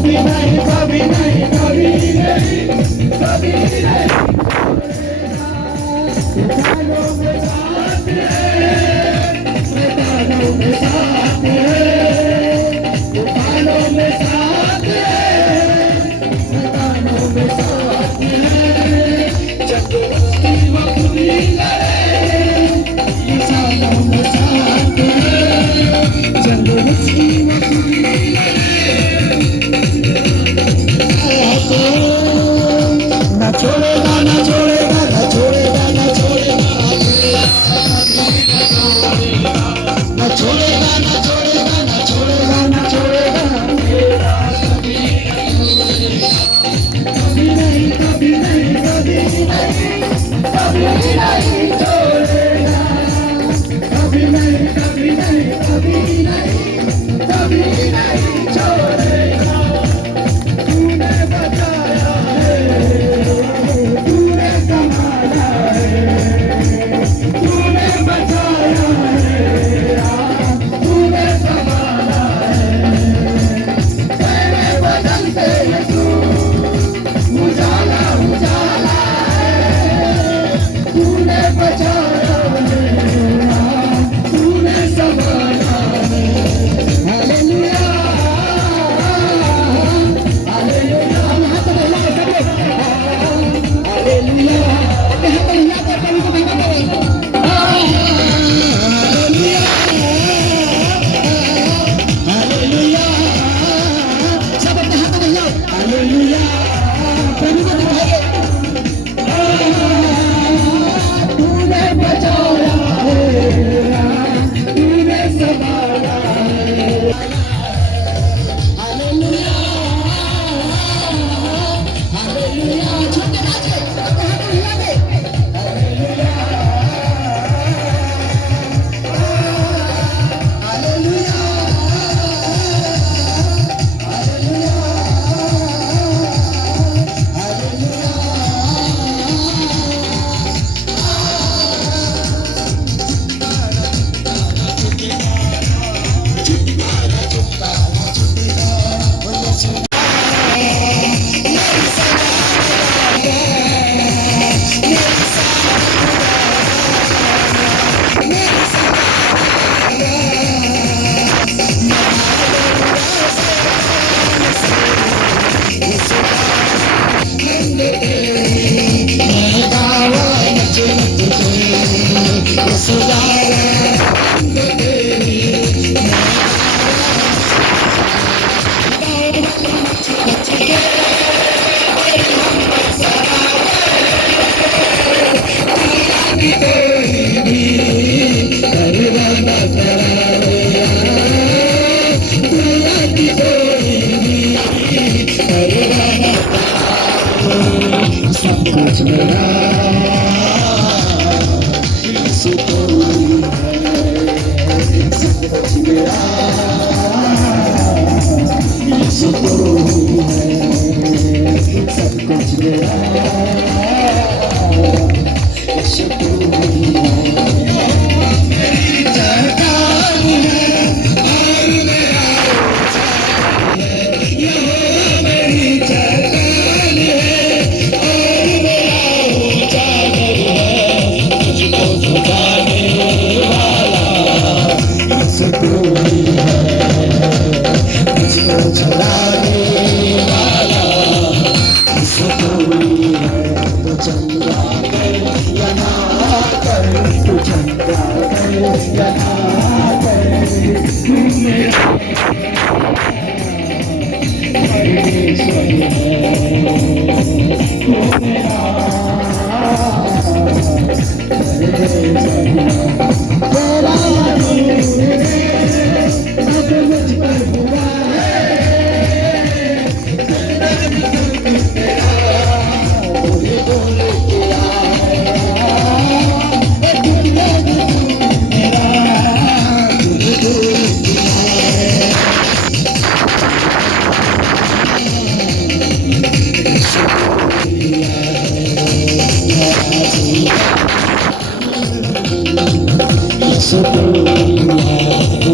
कभी नहीं कभी नहीं कभी नहीं कभी नहीं तूफानों में साथ है मैदानों में साथ है तूफानों में साथ है मैदानों में साथ है जब उसकी मखुली लड़े इंसानों में साथ है जब उसकी मखुली ना छोड़ेगा ना छोड़ेगा ना छोड़ेगा ना छोड़ेगा ना छोड़ेगा ना छोड़ेगा ना छोड़ेगा ना छोड़ेगा कभी नहीं कभी नहीं कभी नहीं कभी नहीं छोड़ेगा कभी नहीं कभी नहीं कभी नहीं कभी नहीं छोड़ेगा तूने बचाया तूने संभाला तूने बचाया तूने संभाला तेरे बदन से यीशु उजाला उजाला तूने बचाया तूने संभाला हालेलुया हालेलुया हम हाथ बढ़ा के सब हालेलुया अपने हाथ हिला कर प्रभु को महिमा करो हालेलुया हालेलुया सब अपने हाथ हिलाओ हालेलुया प्रभु को बढ़ाइए तूने बचाया तूने संभाला हालेलुया हालेलुया छोटे नाचे अपने हाथ हिला के हालेलुया हालेलुया सब कुछ मेरा यीशु तो है सब कुछ मेरा यीशु तो है सब कुछ मेरा यीशु तो है मेरी सरकार है और मेरा यहोवा मेरी सरकार है और मेरा मुझको झुकाने वाला यीशु तो है मुझको छुड़ाने वाला यीशु तो है तो चंगा कर या ना कर तो चंगा कर या ना कर तू मेरा परमेश्वर है तू मेरा तेरा नूर अब मुझ पर हुआ है तेरा बोले बोले किया है दुनिया मेरा बोले बोले किया है यीशु तो है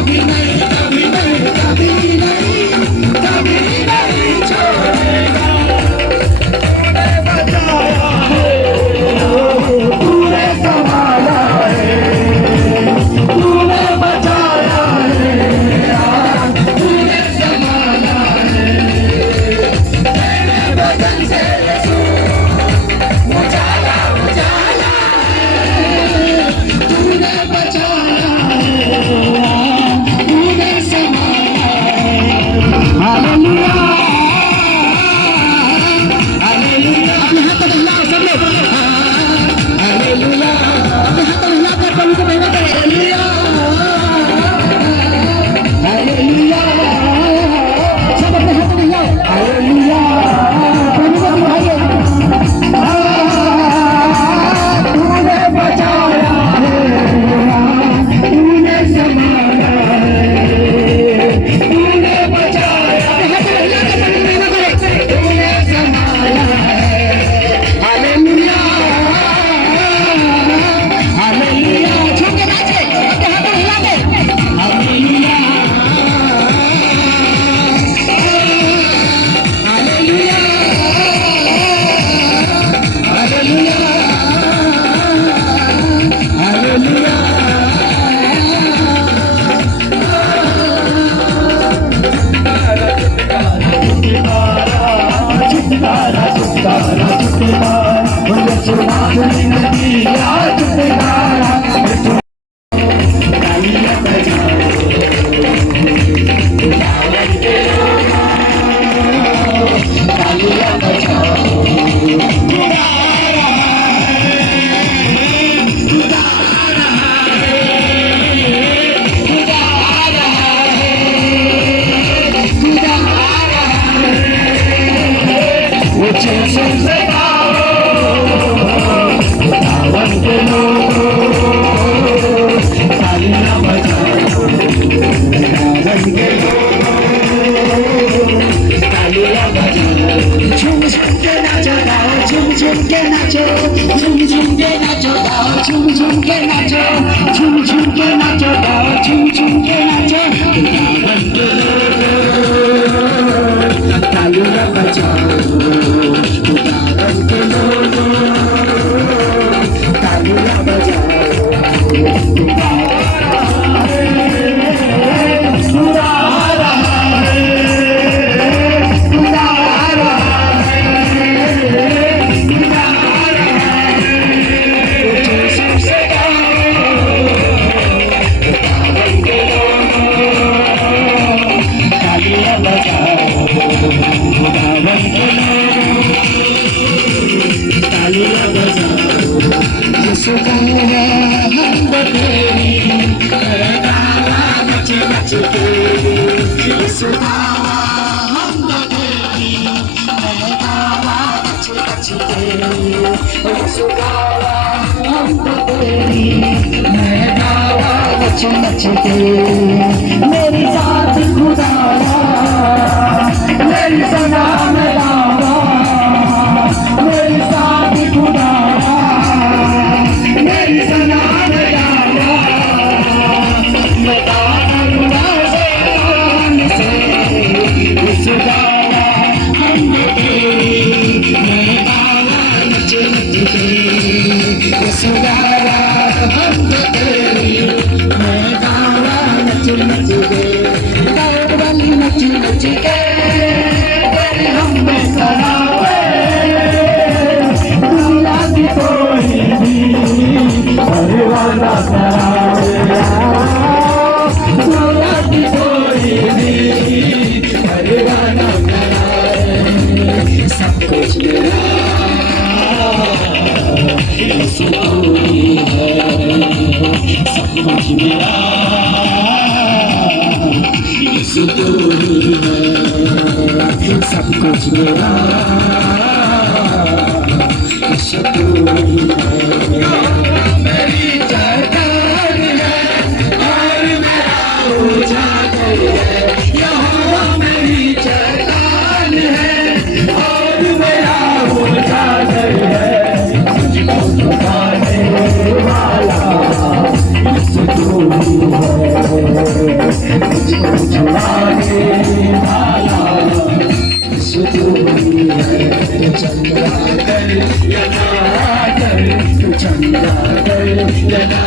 कभी नहीं मेरी जात खुदाया मेरी सना में लावा मेरी जात खुदाया मेरी सना में लावा मैं दाऊंगा से इस गावा हम तेरी मैं गावा नच नच के इस गावा हम तेरी मैं गावा नच नच के गावली नच नच के तेरे हम में सरावे दुनिया की कोई भी परवाना करावे दुनिया की कोई भी परवाना करावे सब कुछ मेरा यीशु तू ही है सब कुछ मेरा यीशु तू ही है सब कुछ मेरा यीशु तू ही है मेरी सरकार है और मेरा उजागर है यहोवा मेरी सरकार है और मेरा उजागर है मुझको छुपाने वाला यीशु तू ही है मुझको छुड़ाने वाला यीशु तू ही है तू चंगा कर या ना कर तू चंगा कर या ना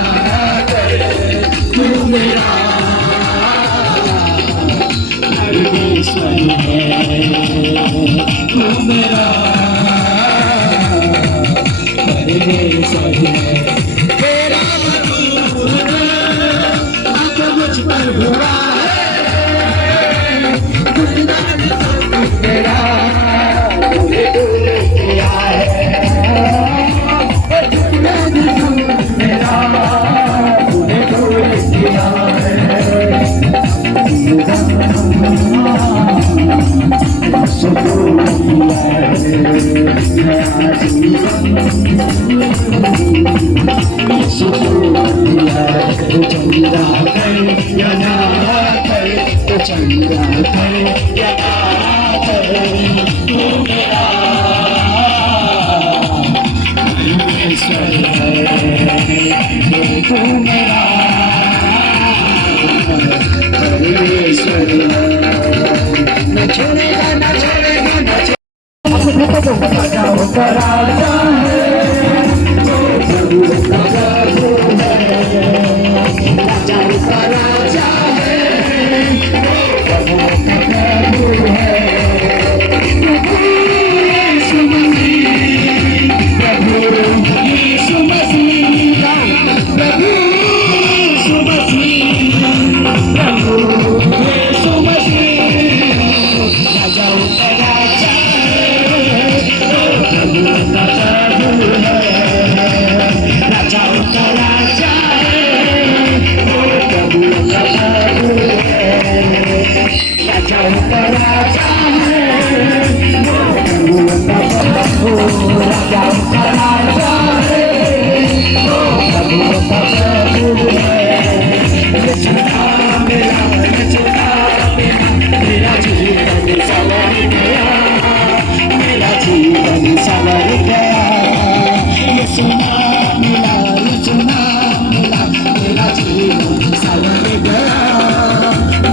कर तू मेरा परमेश्वर है तू मेरा परमेश्वर है तेरा मुझ पर हुआ है मेरा घर यहाँ है तू मेरा परमेश्वर है तू मेरा परमेश्वर न छोड़ेगा न छोड़ेगा न छोड़ेगा राजा का राजा है प्रभु का प्रभु है राजा का राजा है प्रभु का प्रभु है प्रभु यीशु मसीह प्रभु यीशु मसीह प्रभु यीशु मसीह प्रभु यीशु मसीह राजाओं का राजा है प्रभु का प्रभु है राजाओं का राजा है प्रभु का प्रभु है राजाओं का राजा है प्रभु का प्रभु राजाओं का राजा है प्रभु का प्रभु है यीशु नाम मेरा जीवन संवर गया मेरा जीवन संवर गया यीशु नाम मिला यीशु नाम मिला मेरा जीवन संवर गया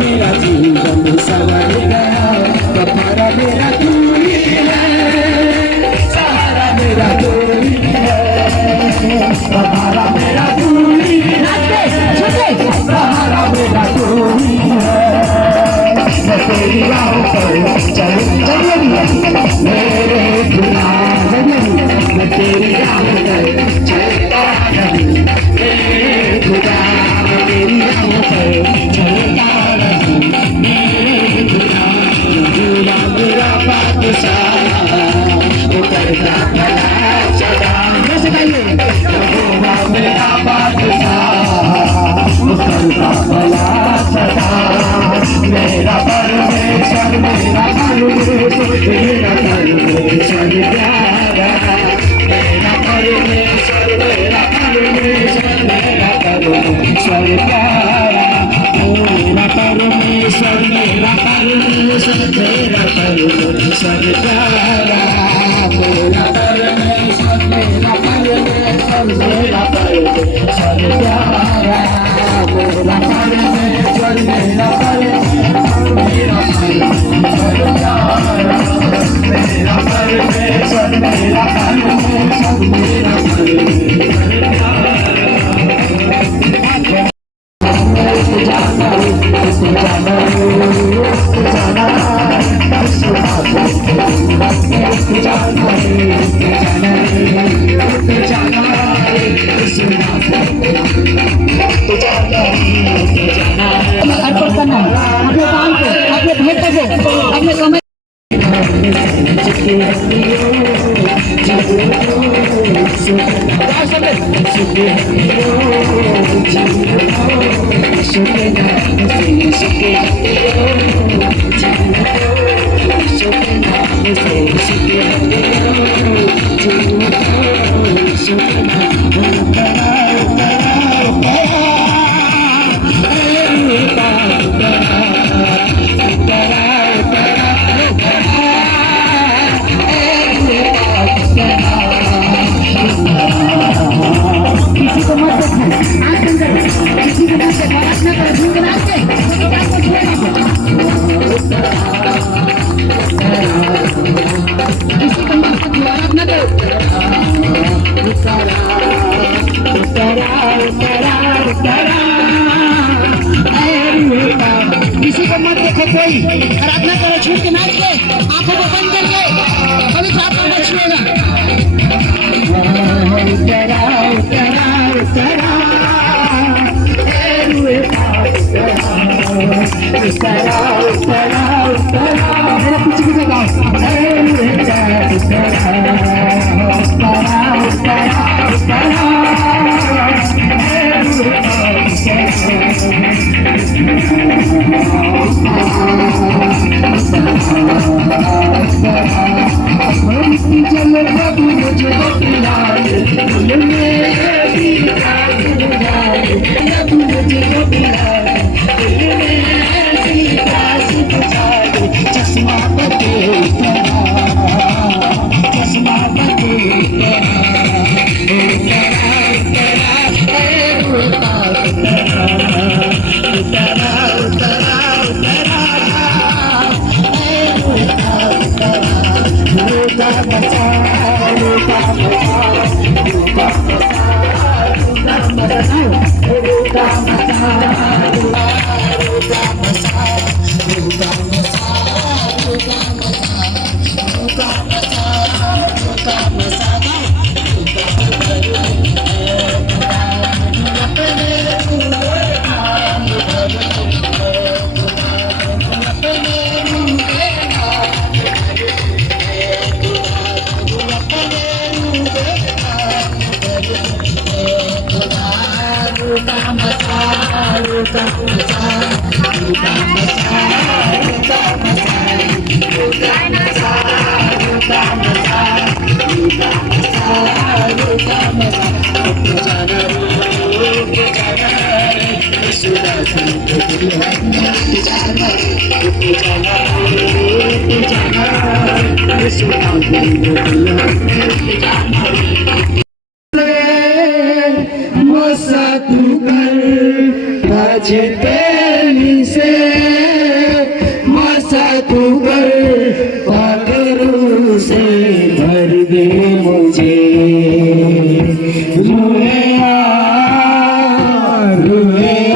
मेरा जीवन संवर गया कफारा मेरा तू ही है सहारा मेरा तू ही है कफारा मेरा तू ही है सहारा मेरा तू ही है मैं तेरी राहों पर चलिए मेरे खुदा मैं तेरी राहों पर चलता रहूं मेरे खुदा मैं तेरी राहों पर चलता रहूं मेरे खुदा झूला मेरा बादशाह वो करता भला सदा कैसे गाइए यहोवा मेरा बादशाह वो करता भला सदा मेरा परमेश्वर मेरा परमेश्वर प्यारा मेरा परमेश्वर मेरा परमेश्वर मेरा परमेश्वर प्यारा मेरा परमेश्वर मेरा परमेश्वर मेरा परमेश्वर प्यारा मेरा परमेश्वर मेरा परमेश्वर मेरा परमेश्वर प्यारा मेरा परमेश्वर मेरा परमेश्वर मेरा परमेश्वर प्यारा मेरा परमेश्वर मेरा परमेश्वर मेरा परमेश्वर अर्पण करना अपने काम को अपने भेंट को अपने समय किसी को मत देखो कोई आराधना करो छूट के नाच के आंखों को बंद करके पवित्र आत्मा में छुएगा मेरे पीछे की जगह मुझे तेरी से मसा तू कर पागलों से भर दे मुझे रुए आ रुए आ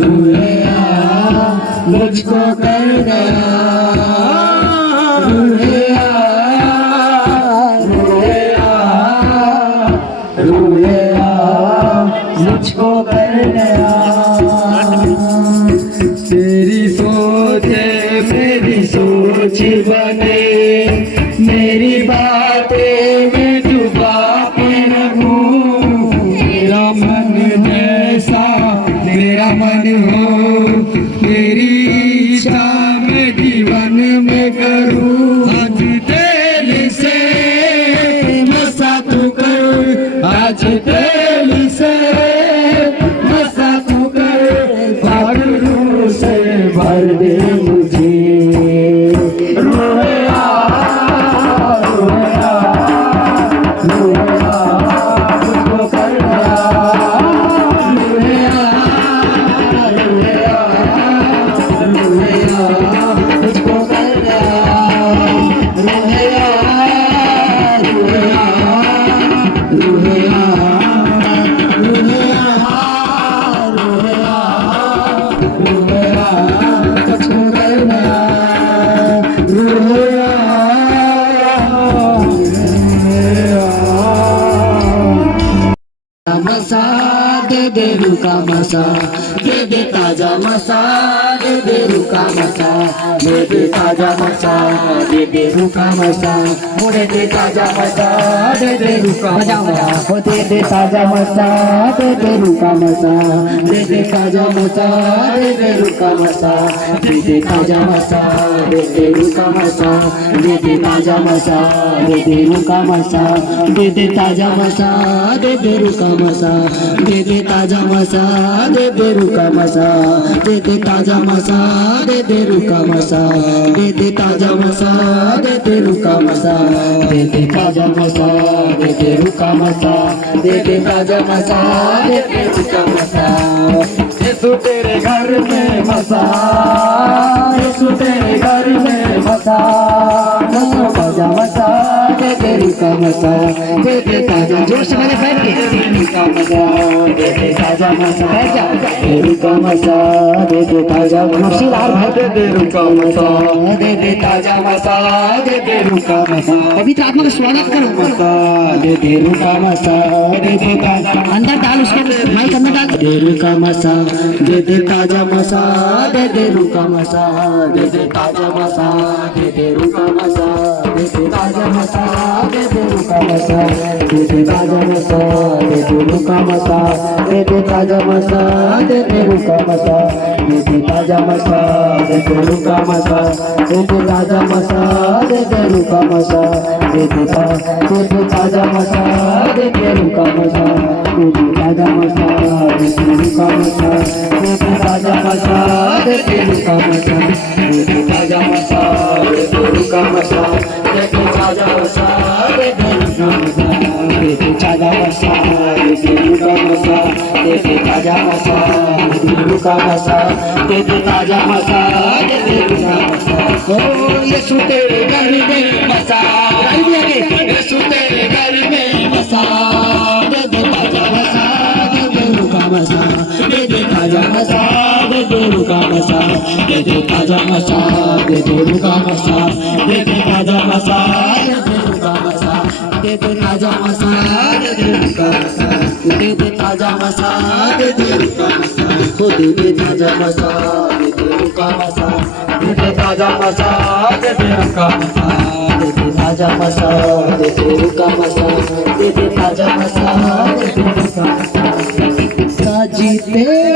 रुए आ मुझको कर गया रुए आ रुए आ रुए आ मुझको कर गया तेरी सोच मेरी सोच बने मेरी बातें मैं डुबा के रहूं मेरा मन जैसा मेरा मन हो तेरी इच्छा मैं जीवन में करूं आज दिल से मसा तू कर आज दिल से मसा तू कर पागलों से भर दे मुझे रोए आ रोए आ रोए आ मुझको कर गया रोए आ रोए आ रोए आ मुझको कर गया रोए आ रोए आ रोए मसा दे दे रुका मसा दे दे ताजा मसा दे दे रुका मसा दे दे ताजा मसा दे दे रुका मसा मुझे दे ताजा मसा दे दे रुका मसा हो दे दे ताजा मसा दे दे रुका मसा दे दे ताजा मसा दे दे रुका मसा दे दे ताजा मसा दे दे रुका मसा दे दे ताजा मसा दे दे रुका मसा दे दे ताजा मसा दे दे रुका मसा दे दे ताजा मसा दे दे रुका मसा दे दे ताजा मसा दे दे रुका मसा दे दे ताजा मसा दे दे रुका मसा दे दे ताजा मसा दे दे रुका मसा दे दे ताजा मसा दे दे रुका मसा यीशु तेरे घर में मसा यीशु तेरे घर में मसा मसा ताजा मसा दे दे रुका मसा दे दे ताजा जोर से मैंने बैठ के रुका मसा दे दे ताजा मसा दे रुका मसा दे दे ताजा खुशी लाल दे दे रुका मसा दे दे ताजा मसा दे दे रुका मसा पवित्र आत्मा का स्वागत करो मसा दे दे रुका मसा दे दे ताजा अंदर डाल उसको माइक अंदर डाल दे रुका मसा दे दे ताजा मसा दे दे रुका मसा दे दे ताजा मसा दे दे रुका मसा दे दे ताजा मसा दे दे रुका मसा दे दे ताजा मसा दे दे रुका मसा दे दे ताजा मसा दे दे रुका मसा दे दे ताजा मसा दे दे रुका मसा दे दे ताजा मसा दे दे रुका मसा दे दे ताजा मसा दे दे रुका मसा दे दे ताजा मसा दे दे रुका मसा दे दे ताजा मसा दे दे रुका मसा दे दे ताजा मसा दे दे रुका मसा दे दे ताजा मसा दे दे रुका मसा दे दे ताजा मसा दे दे रुका मसा दे दे ताजा मसा दे दे रुका मसा दे दे ताजा मसा दे दे रुका मसा ओ यीशु तेरे घर में बसा, यीशु तेरे घर में बसा, दे दे ताजा मसा, दे दे रुका मसा, दे दे ताजा मसा, दे दे रुका मसा, दे दे ताजा मसा, दे दे रुका मसा, दे दे ताजा मसा, दे दे रुका मसा, दे दे ताजा मसा, दे दे रुका मसा, दे दे ताजा मसा, दे दे रुका मसा, दे दे ताजा मसा, दे दे रुका मसा, दे दे ताजा मसा, दे दे रुका मसा, दे दे ताजा मसा, दे दे रुका मसा, दे दे ताजा मसा, दे दे रुका मसा, ताजी ते